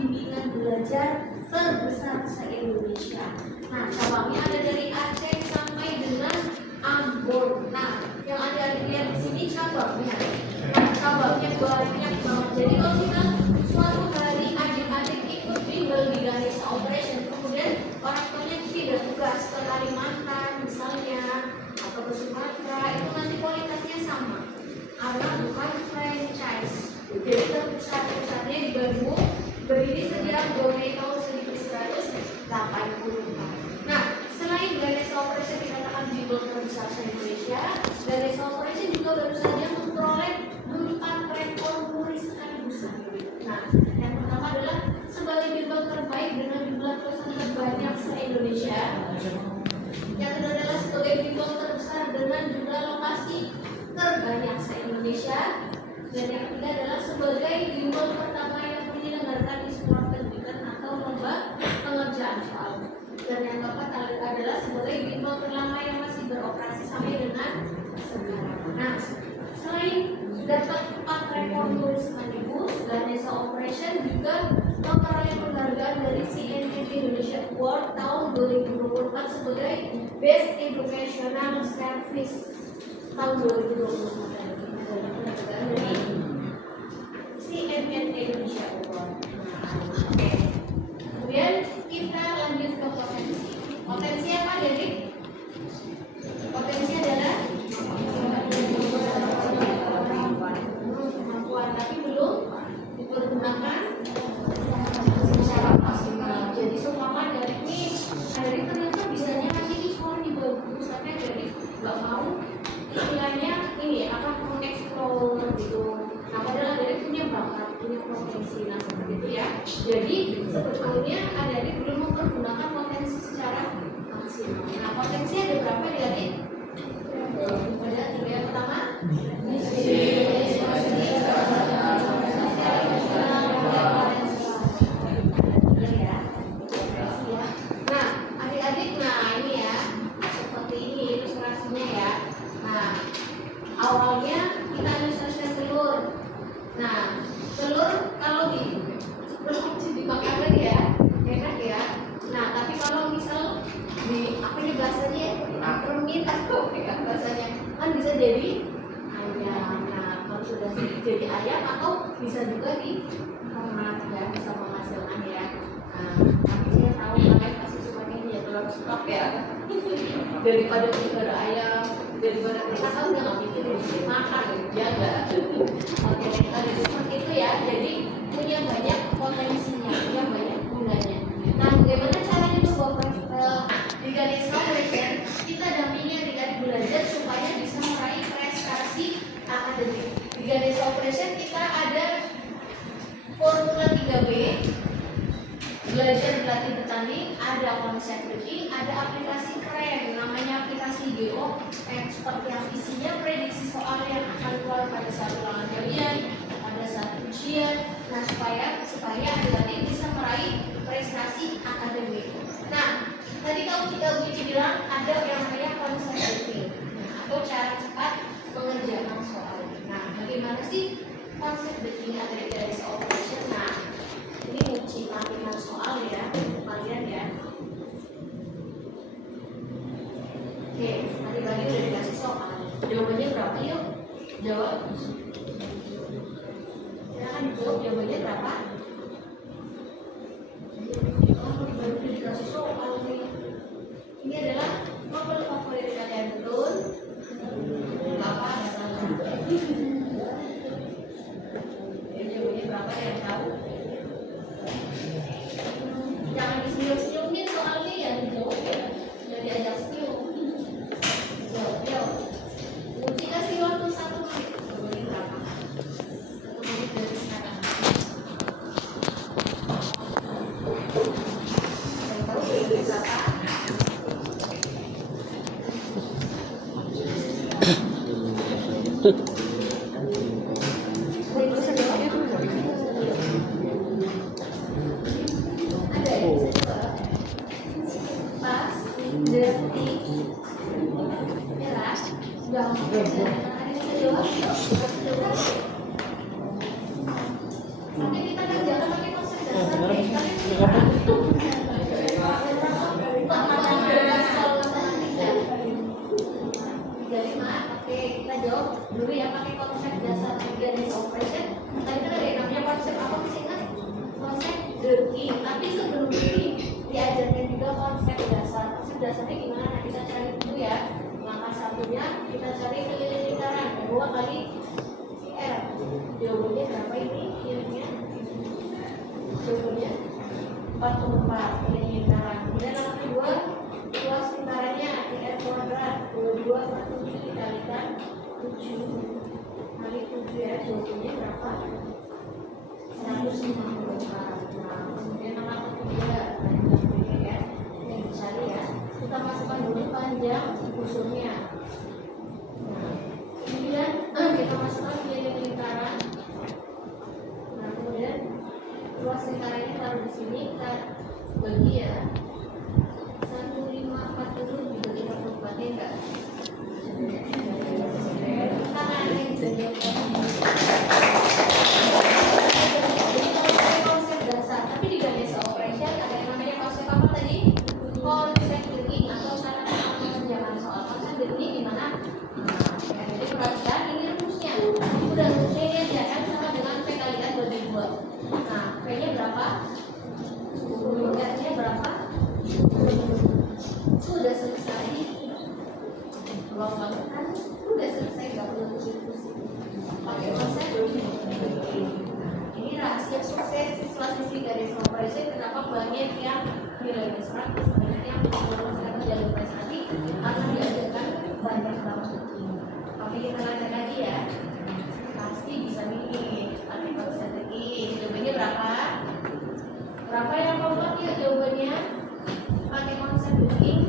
bimbingan belajar terbesar se-Indonesia. Nah, cabangnya ada dari Aceh sampai dengan Ambon. Nah, yang adik-adik lihat di sini cabangnya. Nah, cabangnya banyak banget. Jadi kalau kita suatu hari adik-adik ikut bimbel di Ganesha Operation, kemudian orang tuanya tidak tugas ke Kalimantan misalnya atau ke Sumatera, itu nanti kualitasnya sama karena bukan franchise. Jadi pusatnya di Bandung, berdiri sejak 1984. Nah, selain Ganesha Operation dikatakan bimbel terbesar se-Indonesia, Ganesha Operation juga baru saja memperoleh 4 rekor muri sekaligus. Nah, yang pertama adalah sebagai bimbel terbaik dengan jumlah peserta terbanyak se-Indonesia. Yang kedua adalah sebagai bimbel terbesar dengan jumlah lokasi terbanyak se-Indonesia. Dan yang ketiga adalah sebagai bimbel pertama yang menyelenggarakan diskon pendidikan atau lomba pengerjaan soal. Dan yang keempat adalah sebagai bimbel terlama yang masih beroperasi sampai dengan sekarang. Nah, selain dapat 4 rekor muri sekaligus, Ganesha Operation juga memperoleh penghargaan dari CNN Indonesia Award tahun 2024 sebagai Best Educational Service tahun 2024 dari CNN Indonesia Award. Oke. Kemudian kita lanjut ke potensi. Potensi apa, jadi? Potensi adalah kemampuan tapi belum dipergunakan secara maksimal. Jadi seumpama dari ini ternyata bisanya lagi ini cuma di bagus, tapi dari nggak mau istilahnya ini apa mengeksplor gitu. Nah, padahal dari punya bakat, punya potensi, nah seperti itu ya. Jadi sebetulnya adik-adik belum mempergunakan potensi secara maksimal. Nah, potensi ada berapa adik-adik? Ada 3 yang pertama. Nah, adik-adik, nah ini ya, seperti ini ilustrasinya ya. Nah, awalnya kita ilustrasikan telur. Nah, telur kalau dimakan lagi ya, enak ya. Nah, tapi kalau misal di apa ini bahasanya, akromin atau apa bahasanya, kan bisa jadi ayam. Nah, kalau sudah jadi ayam atau bisa juga di ternak ya, bisa menghasilkan ya. Nah, tapi saya tahu kalian pasti suka ini ya, telur stok ya. Daripada pelihara ayam, daripada kita kan nggak mikir makan, jaga. Oke, tadi seperti itu ya. Jadi punya banyak potensinya, punya banyak gunanya. Nah, bagaimana caranya membawa di Ganesha Operation? Kita dampingi adik-adik belajar supaya bisa meraih prestasi akademik. Di Ganesha Operation kita ada formula 3B, belajar berlatih bertani, ada konsep berarti, ada aplikasi keren namanya aplikasi Geo Expert yang isinya prediksi soal yang akan keluar pada saat ulangan kalian, pada saat ujian. Nah, supaya adik-adik bisa meraih prestasi akademik. Nah, tadi kalau kita bilang ada yang namanya konsep berarti, atau cara cepat mengerjakan soal. Nah, bagaimana sih konsep berarti ada di Ganesha Operation? Nah, ini uji latihan soal ya, kalian ya. Oke, tadi udah dikasih soal. Jawabannya berapa yuk? Jawab. Silakan dijawab jawabannya berapa? Oh, baru dikasih soal nih. Ini adalah novel favorit kalian, betul? Apa ada salah? Jawabannya kedua konsep dasar. Konsep dasarnya gimana? Nah, kita cari dulu ya. Langkah satunya kita cari keliling lingkaran 2 kali R. Jawabannya berapa ini? Kira-kira jawabannya 44 keliling lingkaran. Kemudian langkah kedua, luas lingkarannya R kuadrat 22 per 7 dikalikan 7 kali 7 ya. Jawabannya berapa? 154. Nah, kemudian langkah ketiga ya, yang dicari ya, kita masukkan dulu panjang usulnya. Nah, kemudian kita masukkan keliling lingkaran. Nah, kemudian luas lingkarannya taruh di sini, kita bagi ya 1540 dibagi 44 ya enggak? Tangan yang bisa dilakukan. Tapi di Ganesha Operation ada yang namanya konsep apa tadi? Konsep deking atau cara mengerjakan soal. Konsep deking di mana? Jadi perhatikan ini rumusnya. Udah rumusnya ini aja kan sama dengan P kalian bagi 2. Nah, P-nya berapa? 10. R-nya berapa? Sudah selesai. Belum banget kan? Udah selesai, nggak perlu pusing-pusing. Pakai konsep deking. Ini rahasia sukses siswa siswi Ganesha Operation. Kenapa banyak yang nilainya 100, banyak yang masyarakat jalur prestasi karena diajarkan banyak banget. Oke, kita lanjut lagi ya. Pasti bisa nih, tapi konsep deking. Jawabannya berapa? Berapa yang keempat ya jawabannya? Pakai konsep deking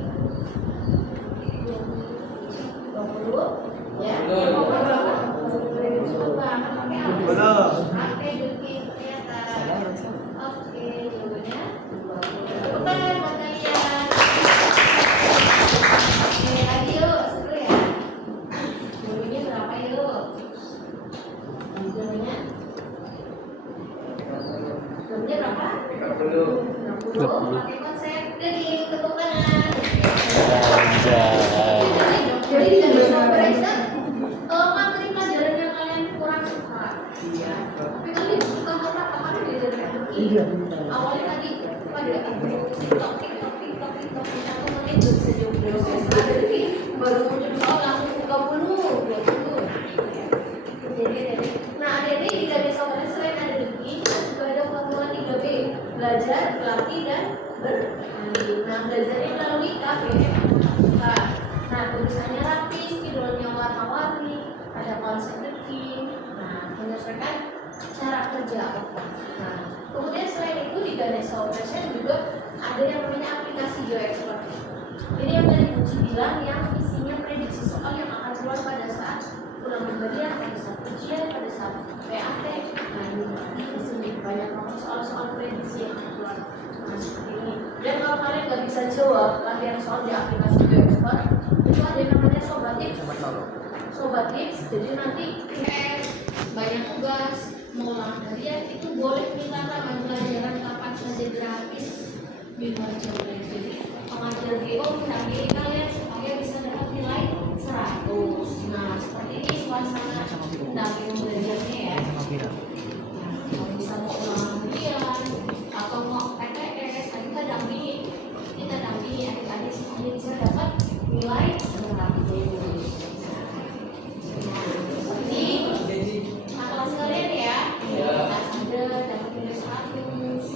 20 ya. Yang keempat berapa? Cepet banget pakai apa? Pakai deking ternyata. Oke, jawabannya 20. Cepetan buat kalian. Oke, lagi yuk, seru ya. Jawabannya berapa yuk? Jawabannya berapa? 60. Pakai konsep deking, tepuk tangan. Jadi di Ganesha Operation materi pelajaran yang kalian kurang suka, ya. Tapi kalian suka apa? Kalian diajarkan deking. Awalnya tadi pada topik atau menit bisa jauh-jauh ada deking. Baru muncul soal langsung buka bulu, gitu. Jadi nah ada di Ganesha Operation selain ada deking, juga ada formula 3B, belajar, berlatih dan berlatih. Nah, belajarnya melalui KBM. Nah, tulisannya rapi, spidolnya warna-warni, ada konsep deking. Nah, menyesuaikan cara kerja. Nah, kemudian selain itu di Ganesha Operation juga ada yang namanya aplikasi GeoExpert. Ini yang tadi Uci bilang yang isinya prediksi soal yang akan keluar pada saat ulang pemberian, pada saat ujian, pada saat PAT. Nah, ini sini banyak soal-soal prediksi yang akan keluar. Nah, seperti ini. Dan kalau kalian nggak bisa jawab latihan soal di aplikasi GeoExpert, itu ada yang namanya Sobat Tips. Jadi nanti banyak tugas mau kalian itu boleh minta pelajaran kapan saja gratis di luar Jawa. Jadi pengajar GO mendampingi kalian supaya bisa dapat nilai 100. Nah, seperti ini suasana mendampingi belajarnya ya. Nah, kalau bisa mau ulangan harian atau mau PTS, kita dampingi adik-adik supaya bisa dapat nilai 100. Ini masalah sekalian ya. Ada dapat nilai 100.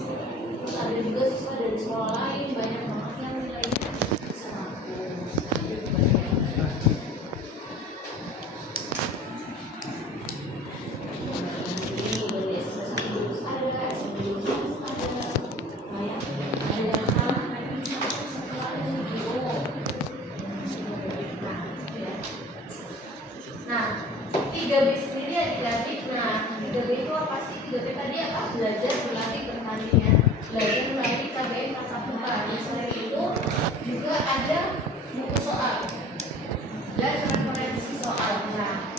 Terus ada juga siswa dari sekolah lain banyak banget yang nilai 100. Nah, 3B sendiri adik-adik. Nah, 3B itu apa sih? 3B tadi apa? Belajar, berlatih, bertanding ya. Belajar melalui KBM tatap muka. Nah, selain itu juga ada buku soal dan referensi soal. Nah,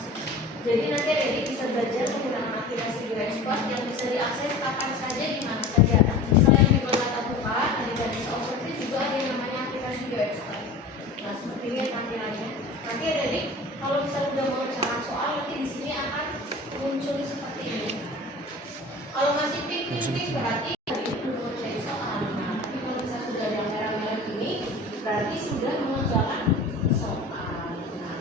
jadi nanti adik bisa belajar menggunakan aplikasi GeoExpert yang bisa diakses kapan saja di mana saja. Selain di tatap muka, adik-adik Oxford juga ada yang namanya aplikasi GeoExpert. Nah, seperti ini tampilannya. Nanti adik kalau misalnya udah mau cara soal, nanti di sini akan muncul seperti ini. Kalau masih pink berarti ini belum jadi soal. Nah, tapi kalau misalnya sudah ada yang merah-merah mengerjakan soal. Nah,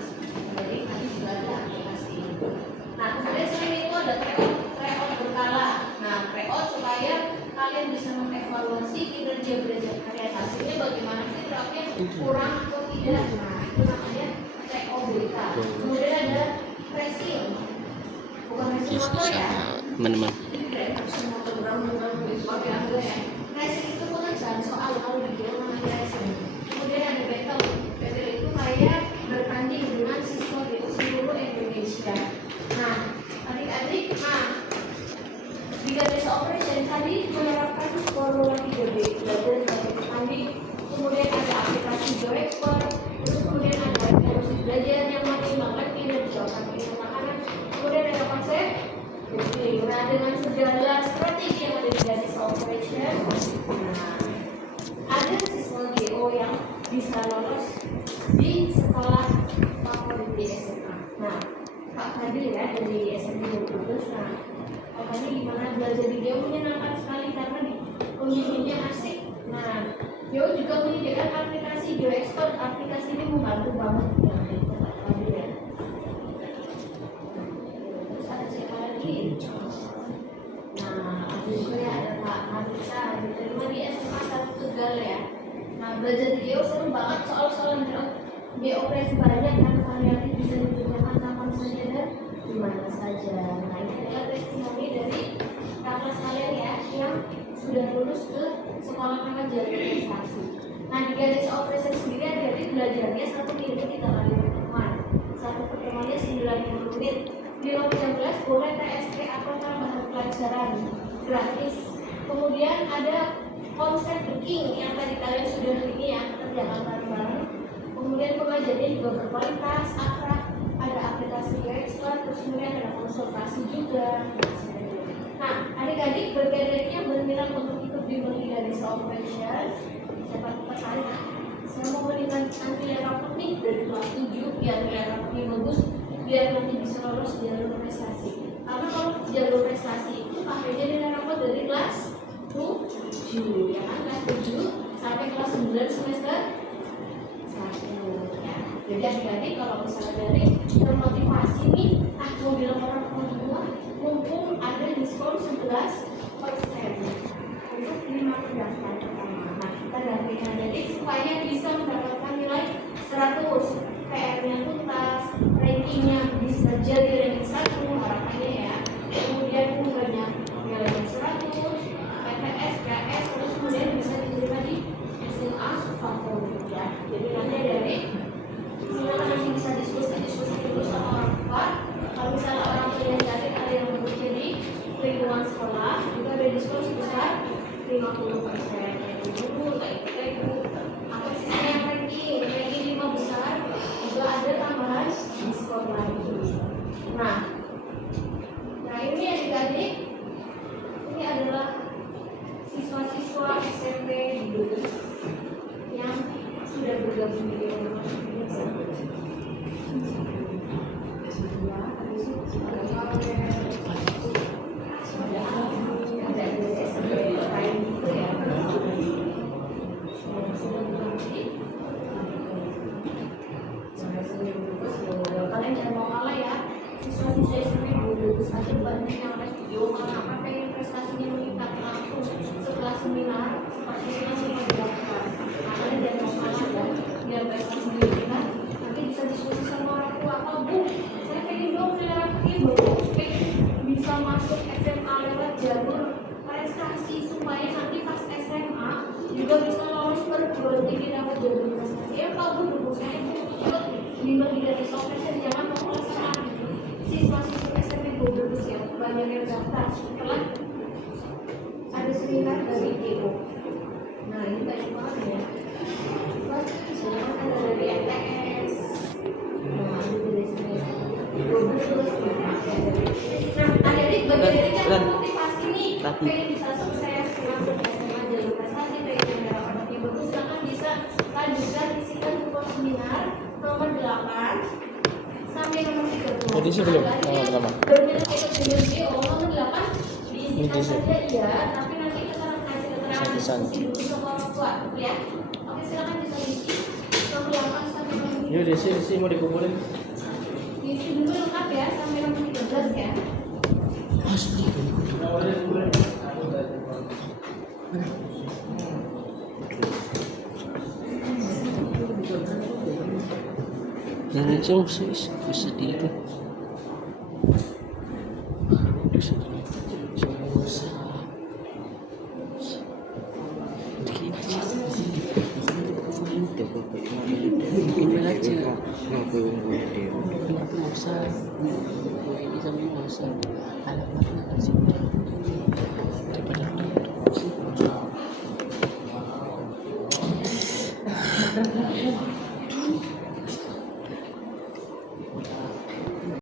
jadi nanti juga ada aplikasi. Nah, kemudian selain itu ada tryout berkala. Nah, tryout supaya kalian bisa mengevaluasi kinerja belajar kalian, hasilnya bagaimana sih, terapnya kurang atau tidak. Nah, itu namanya TOBK. Kemudian ada racing, bukan racing motor ya, teman-teman. racing motor bukan pakai angga ya. Racing itu pengerjaan soal kalau dibilang namanya racing. Kemudian ada battle. Battle itu kayak bertanding dengan siswa di seluruh Indonesia. Nah, adik-adik, di garis operation tadi menerapkan formula 3B, belajar sebagai petani, kemudian ada aplikasi GoExpert, terus kemudian ada evaluasi belajar yang mengembangkan kinerja makanan, kemudian ada konsep booking. Nah, dengan segala strategi yang ada di garis operation, ada siswa GO yang bisa lolos di sekolah favorit di SMA. Nah, Kak Fadil ya dari SMP 12. Nah, makanya gimana belajar di Geo menyenangkan sekali karena di pembimbingnya asik. Nah, Geo juga menyediakan aplikasi GeoExpert. Aplikasi ini membantu banget ya, tadi ya. Terus ada siapa lagi? Nah, ada juga ya, ada Kak Marisa, diterima di SMA 1 Tegal ya. Nah, belajar di Geo seru banget, soal-soal yang operasi banyak kan, variatif, bisa dikerjakan kapan saja dan dimana saja. Nah, ini adalah testimoni dari kakak kalian ya yang sudah lulus ke sekolah kakak jalur prestasi. Nah, di garis operasi sendiri ada belajarnya 1 minggu 3 kali pertemuan. Satu pertemuannya 90 menit. Di 15 boleh TSP atau tambahan pelajaran gratis. Kemudian ada konsep booking yang tadi kalian sudah ini ya, kerjakan bareng-bareng. Kemudian pengajarnya juga berkualitas, akrab, ada aplikasi GeoExpert, terus kemudian ada konsultasi juga. Nah, adik-adik bergaya berminat untuk ikut bimbel di garis operation. Siapa tertarik? Saya mau meningkatkan nilai rapot nih dari kelas 7 biar nilai rapotnya bagus, biar nanti bisa lolos jalur prestasi. Karena kalau jalur prestasi itu pakainya nilai rapot dari kelas 7 ya kan, kelas 7 sampai kelas 9 semester 1 ya. Jadi adik-adik kalau misalnya dari termotivasi nih, mau bilang orang tua, mumpung ada diskon 11% untuk 5 pendaftar pertama. Nah, kita gantikan jadi supaya bisa mendapatkan nilai 100, PR-nya tuntas, rankingnya bisa jadi ranking 1 harapannya ya. Kemudian banyak nilai 100, PTS, KS, terus kemudian bisa diterima di SMA favorit ya. Jadi nanti dari silakan nanti bisa diskusi dulu sama orang tua. Kalau misalnya orang tua yang cari ada yang bekerja di lingkungan sekolah, juga ada diskon sebesar 50%. Dulu kayak itu. Apa sih yang ranking 5 besar juga ada tambahan diskon lagi. Nah ini adik-adik, ini adalah siswa-siswa SMP di Brebes yang sudah bergabung di kalian jangan mau kalah ya, siswa-siswa SMP Brebes aja banyak yang les video karena pengen prestasinya meningkat langsung setelah seminar seperti ini semua dilakukan. Kalian jangan mau kalah ya, biar prestasi meningkat. Nanti bisa diskusi sama orang tua, apa bu, saya pengen dong nilai ini bisa masuk SMA lewat jalur prestasi supaya nanti pas SMA juga bisa lolos perguruan tinggi lewat jalur prestasi. Ya pak bu, dukung saya ikut bimbel di garis operasi, jangan mau kelas siswa-siswa SMP Brebes ya, banyak yang daftar setelah ada seminar dari GO. Nah ini banyak banget ya. Terus ada dari MTS. Nah ada dari sini. Brebes ya. Nah adik-adik bagian yang motivasi nih, pengen bisa sukses masuk SMA jalur prestasi, pengen yang rapotnya bagus, silahkan bisa lanjutkan isikan kupon seminar nomor 8 sampai nomor 30. Jadi sebelum pertama. Berminat ikut bimbel GO nomor 8 diisikan saja iya, tapi nanti kita akan kasih keterangan diskusi dulu sama orang tua ya. Oke, silakan bisa diisi. 28 sampai nomor Ini di sini mau dikumpulin. diisi dulu lengkap ya sampai nomor 13 ya. Pasti. Dan itu bisa di itu. Alamatnya